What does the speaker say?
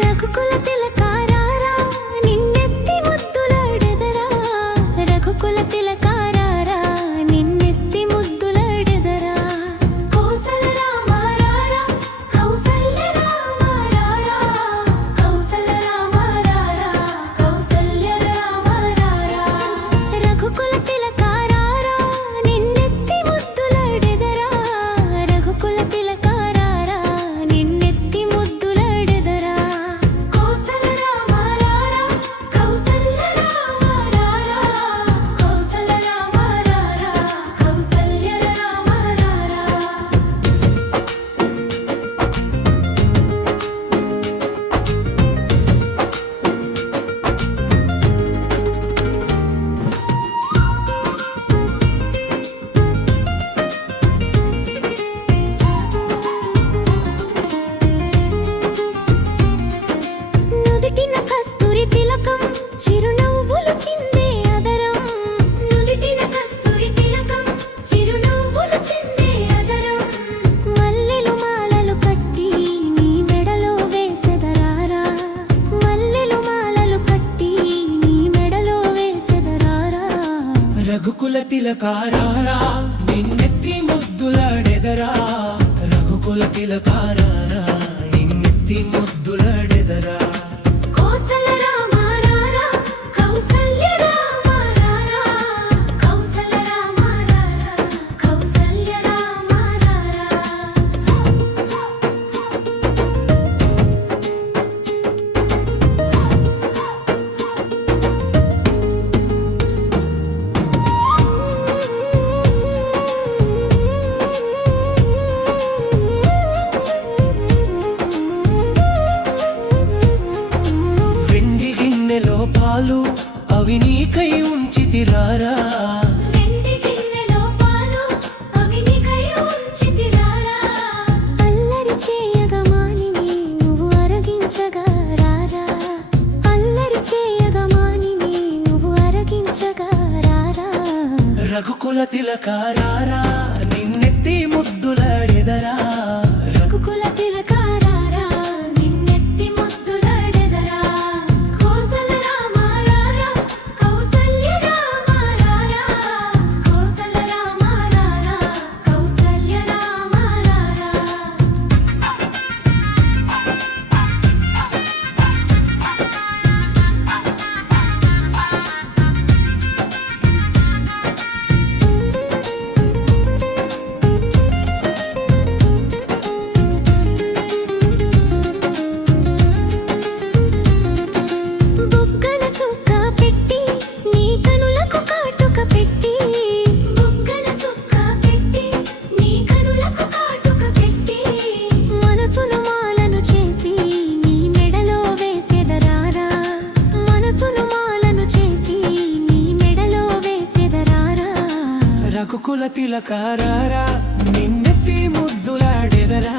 రఘుకుల తిలకారారా నిన్నెత్తి ముద్దులాడెదరా రఘుకుల తిలకారారా నిన్నెత్తి ముద్దులాడెదరా కౌసల్య రామారారా కౌసల్య రామారారా కౌసల్య రామారారా కౌసల్య రామారారా రఘుకుల తిలకారారా నిన్నెత్తి ముద్దులాడెదరా రఘుకుల తిలకారారా నిన్నెత్తి ముద్దులాడెదరా కౌసల్య రామారారా కౌసల్య రామారారా కౌసల్య రామారారా కౌసల్య రామారారా నుదిటిన కస్తూరి తిలకం చిరునవ్వులు చిందే అదరం నుదిటిన కస్తూరి తిలకం చిరునవ్వులు చిందే అదరం మల్లెలు మాలలు కట్టి నీ మెడలో వేసెదరారా మల్లెలు మాలలు కట్టి నీ మెడలో వేసెదరారా రఘుకుల తిలకారారా నిన్నెత్తి ముద్దులాడెదరా రఘుకుల తిలకారారా నిన్నెత్తి ముద్దులాడెదరా కౌసల్య రామారారా కౌసల్య రామారారా కౌసల్య రామారారా కౌసల్య రామారారా వెండి గిన్నెలో పాలు అవి నీకై ఉంచితిరారా వెండి గిన్నెలో పాలు అవి నీకై ఉంచితిరారా అల్లరి చేయగా మానిని నువ్వు అరగించగా రారా అల్లరి చేయగా మానిని నువ్వు అరగించగా రారా రఘుకుల తిలకారారా నిన్నెత్తి ముద్దులాడెదరా రఘుకుల తిలకారారా నిన్నెత్తి ముద్దులాడెదరా కౌసల్య రామారారా కౌసల్య రామారారా కౌసల్య రామారారా కౌసల్య రామారారా బుగ్గన చుక్క పెట్టి నీ కనులకు కాటుక పెట్టి బుగ్గన చుక్క పెట్టి నీ కనులకు కాటుక పెట్టి మనసును మాలను చేసి నీ మెడలో వేసెదరారా మనసును మాలను చేసి నీ మెడలో వేసెదరారా రఘుకుల తిలకారారా నిన్నెత్తి ముద్దులాడెదరా